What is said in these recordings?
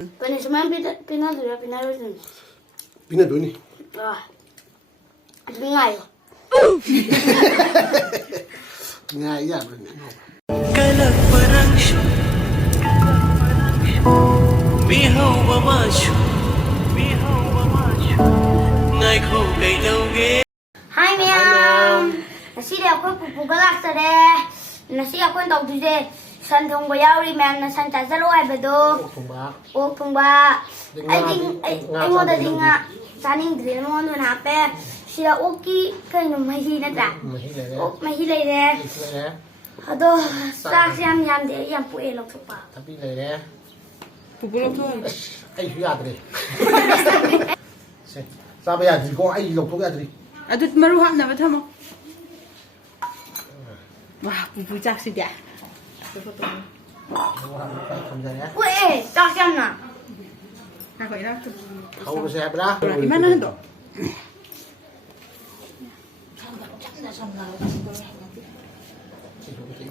Pero eso me pina dura, pina dura. Pina duni. Ah, es bien gallo. Ngay ya ben. Kalak parangshu Mihaw mamashu Ngay ko kay dauge Hi ma'am. Nasi dia aku pupu galak sare. Nasi aku tahu tu je. San thong bayau ri ma'am na san cha zalo ai bedo. Không ba. O thong ba. Ai mo da dinga. Saning dre mo no na pe. Sira oki kai no mahi na ta. Mày hi lại O đấy. mahi lai de. Lại đấy. Ado sa siam yam de yam pu e lok thok pa. Tapi lại đấy. 부끄럽죠? Ai 휴야 들이. Sao bây giờ chỉ có ai lục thuốc ra thì 아주 마루 함나 봐 타모. 와, 부부작시다. không ra nhé. Ue, sa siam na. 아, 거기다. Không có xe ra. 이만한 거.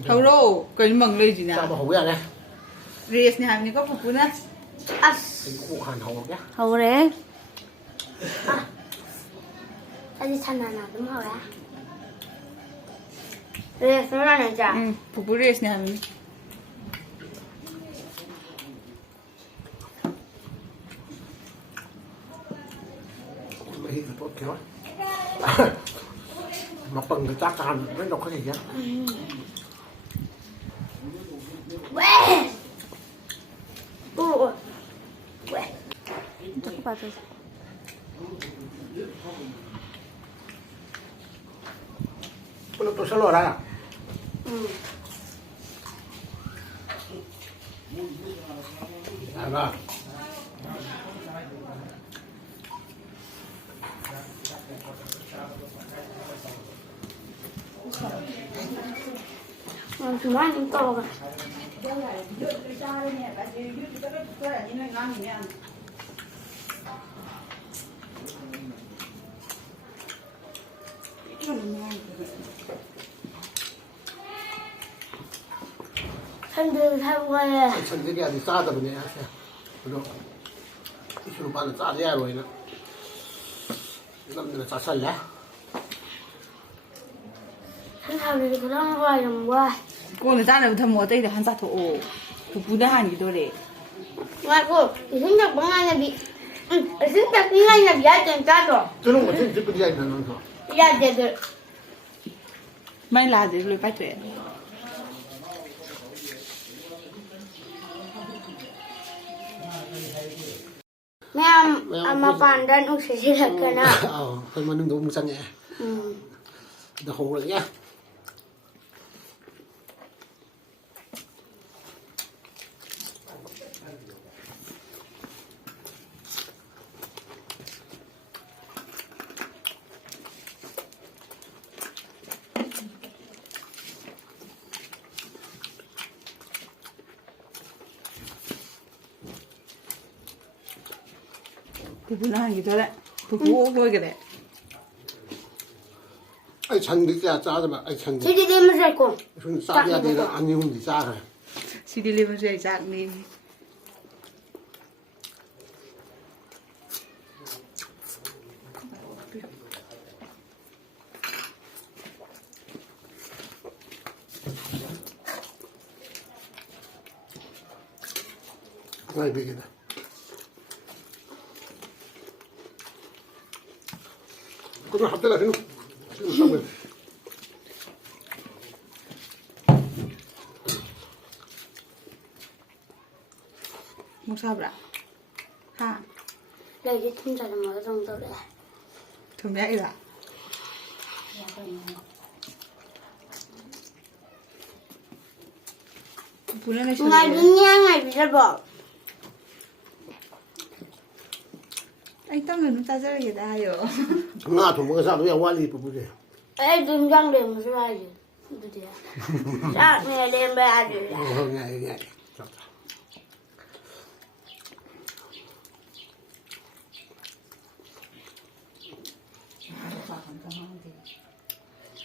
하우로 거기 먹으지나. Sao mà không ra đây? 레스니 하면 거 부부나. As. Cái cụ hàn hậu nhé. Hầu đấy. 아직 잘 나나 좀 하라. 그래, 그러자. 응, 부부 레스니 하면. Mày hi tốt kéo. Mà bằng cái chắc hàn với độc cái gì nhá. 왜? 또 왜? 자꾸 봐줘. Nó tôi sẽ lo ra. 응. À vâng. 그만 좀 떠가. 산들 타고 가야. Chân cái đi xa rồi nè. Rồi. Cái số bạn xa ra rồi nè. Năm là xa sân lá. 산 타고 그런 거야 좀 와. 그거는 짜내부터 뭐 어떻게 한사 더 부부나 하니 도래. 말고 이 생각 멍하냐 비. 응, 생각 빙하냐 비야 좀 짜줘. Tôi không có thích cái gì nữa thôi. 야, 쟤들. 많이 라지 그래 빠져. Ma'am, ama pandan uksisilag ka na. Thôi mà nâng đủ một chân nhé. Được hổ rồi nhé. 부부나 하니 도래. 부부 그거 그래. Ai chân đi ra ra mà ai chân. 저기 내면 살 거. Chúng xa ra thì là ăn như không thì xa rồi. 시딜리면 제 작니. Ngay bị cái này. Có học tới là thế nào? Xong rồi. 못 사브라. 하. 나 이제 팀자는 어느 정도래. 동양이다. 부부는 정말 눈양을 믿어봐. anh tao người ta rất là hiện đại rồi. Nga thủ một sao nó qua đi bụng gì. 애 눈장 되면 좋아하지. 누구야? 자, 내가 내면 봐야지. Ngày ngày.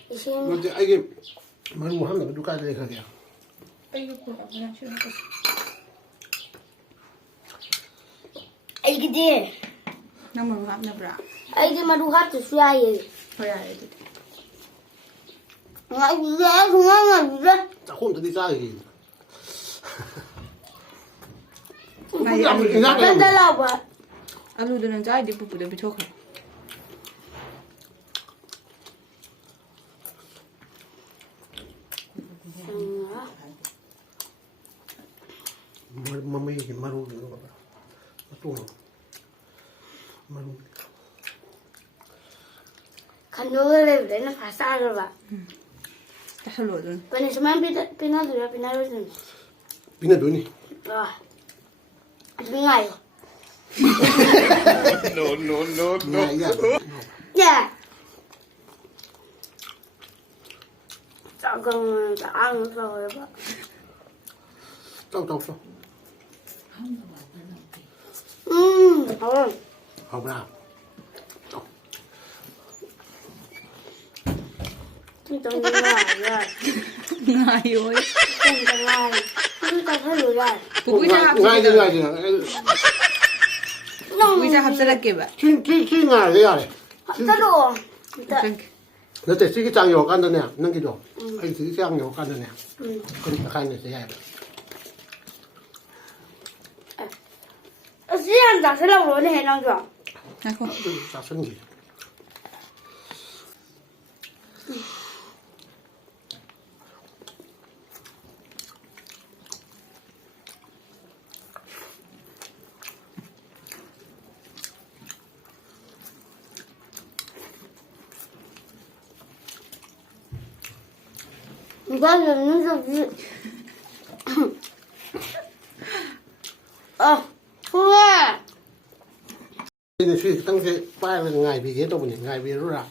이신 근데 이게 말고 하는 거 누가 돼 가게. 이거 그냥 싫어. ꯑꯩꯒꯤꯗꯤ Nang mo hap na bra. ꯑꯩꯗꯤ ꯃꯔꯨ ꯍꯥꯞꯇ꯭ꯔꯁꯨ ꯌꯥꯏꯌꯦ Hoy ay ito. ꯉꯥꯏꯕꯤꯔꯦ ꯁꯨꯡꯉꯥꯏ ꯉꯥꯏꯕꯤꯔꯦ ꯆꯥꯛꯈꯣꯝꯗꯗꯤ ꯆꯥꯈꯤ ꯀꯟꯗ ꯂꯥꯎꯕ Alu do nang jai di pupu da bitok. ꯃꯃꯩꯒꯤ ꯃꯔꯨꯗꯨ ꯃꯇꯣꯡ ꯃꯔꯨ ꯈꯟꯗꯣꯛꯑꯒ ꯂꯩꯕꯗ ꯑꯩꯅ ꯐꯥꯁ ꯆꯥꯈ꯭ꯔꯕ Ta halo dun. ꯄꯅꯤ ꯁꯨꯃꯥꯏꯅ ꯄꯤꯅꯗꯣꯏꯔꯥ ꯄꯤꯅꯔꯣꯏꯗꯣꯏꯅꯣ ꯄꯤꯅꯗꯣꯏꯅꯤ ꯑꯗꯨ ꯉꯥꯏꯌꯣ ꯉꯥꯏ ꯌꯥꯗ꯭ꯔꯣ ꯌꯥ ꯆꯥꯛꯒꯪ ꯑꯥꯡꯅ ꯇꯧꯔꯕ ꯆꯥꯎ ꯆꯥꯎ ꯆꯥꯎ ꯍꯥꯎꯔꯝ ꯍꯥꯎꯕ꯭ꯔꯥ ꯈꯤꯇꯪ ꯉꯥꯏꯌꯣ Ngayo ay. ꯈꯤꯇꯪ ꯉꯥꯏ ꯑꯗꯨ ꯆꯥꯁꯜꯂꯨ ꯌꯥꯏ Pupu siya hap ꯉꯥꯏꯗꯦ sa. ꯉꯥꯏꯗꯦ Pupu siya hap sa laki ba? ꯁꯤ ꯉꯥꯏꯔꯦ ꯌꯥꯔꯦ ꯆꯠꯂꯣ Drink. ꯅꯠꯇꯦ ꯁꯤꯒꯤ ꯆꯥꯡ ꯌꯧꯔꯀꯥꯟꯗꯅꯦ ꯅꯪꯒꯤꯗꯣ ꯑꯩ ꯁꯤꯒꯤ ꯆꯥꯡ ꯌꯧꯔꯀꯥꯟꯗꯅꯦ ꯀꯔꯤ ꯇꯈꯥꯏꯅꯁꯦ ꯌꯥꯏꯕ ꯑꯁꯤ ꯌꯥꯝ ꯆꯥꯁꯜꯂꯧꯔꯣꯅꯦꯍꯦ ꯅꯪꯁꯨ Ako. ꯆꯥꯁꯟꯈꯤ 이거는 눈썹이 그래 ꯑꯩꯅ ꯁꯤ ꯈꯤꯇꯪꯁꯦ ꯄꯥꯏꯔꯒ ꯉꯥꯏꯕꯤꯒꯦ ꯇꯧꯕꯅꯤ ꯉꯥꯏꯕꯤꯔꯨꯔꯥ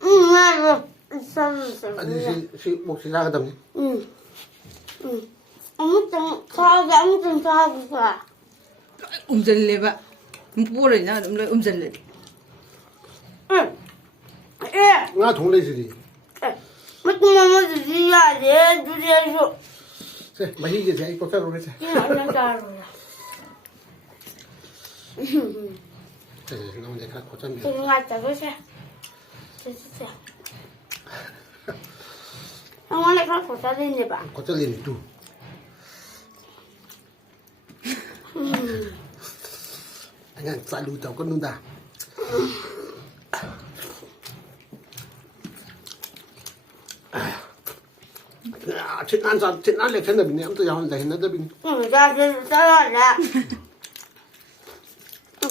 나도 있었어 ꯑꯗꯨꯗꯤ ꯁꯤ ꯃꯣꯛꯁꯤ ꯆꯥꯒꯗꯕꯅꯤ 아무튼 사하고 가 Umjalle ba? Mpuro na dum lai umjalle. ꯉꯥ ꯊꯣꯡ ꯂꯩꯁꯤꯗꯤ 무슨 맘을 주셔야지 주셔야죠 ꯁꯦ ꯃꯍꯤꯒꯤꯁꯦ ꯑꯩ ꯄꯣꯠꯆꯔꯨꯔꯦꯁꯦ 그냥 따로야 ꯅꯉꯣꯟꯗ ꯈꯔ ꯈꯣꯠꯆꯟꯕꯤꯌꯨ 지금 왔다 그치? 됐어 원래 갖고 자는데 봐 ꯈꯣꯠꯆꯜꯂꯤꯅꯤ ꯇꯨ ꯑꯉꯥꯡ ꯆꯥꯂꯨ ꯇꯧꯒꯅꯨꯗ ꯁꯤꯠ ꯅꯥꯟ ꯂꯦꯛꯁꯟꯗꯕꯤꯅꯤ ꯑꯝꯇ ꯂꯩꯍꯟꯅꯗꯕꯤꯅꯤ 잘라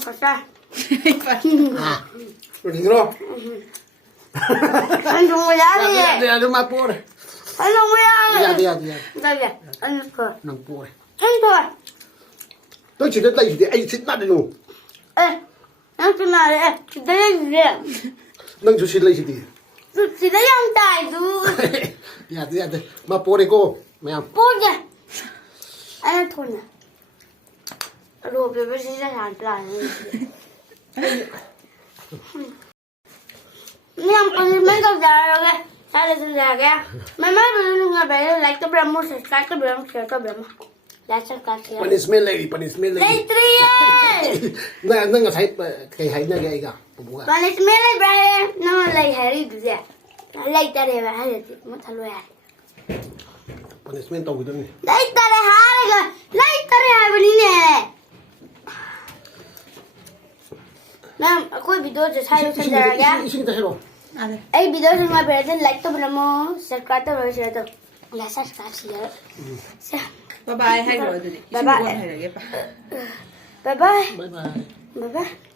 가자 그러니까 안동을 야해 야야야 마 뽀래 안동을 야해 야야야 나야 안고 넌 뽀래 안고 너 진짜 나 이제 아이 진짜 나는 에 안고 나래 기다려 넌 주실 레시디 기다려 안다이도 야야야 마 뽀래고 매 보게 안 토나 로베베 진짜 안 플라네 Yang paling mantap jalan saya sengaja. Memang dulu nggak bayar like ke berapa, subscribe ke berapa, share ke berapa. Like kasih. punishment lagi Letri. nah nggak saya kayak hari nggak iga bukan Punishment lagi bayar. Nama lagi hari itu ya. Like tadi hari itu mau terlalu ya. punishment tahu gitu nih Like tadi hari ke. Like tadi hari ini. Nah, aku video saya sengaja. 이승이 다 해로 Ale. Ay video से मैं पहले like तो बोला मो subscribe तो बोला share तो लासा subscribe share Bye bye. Hai rồi. Bye bye. Bye bye. bye bye 바이바이 bye bye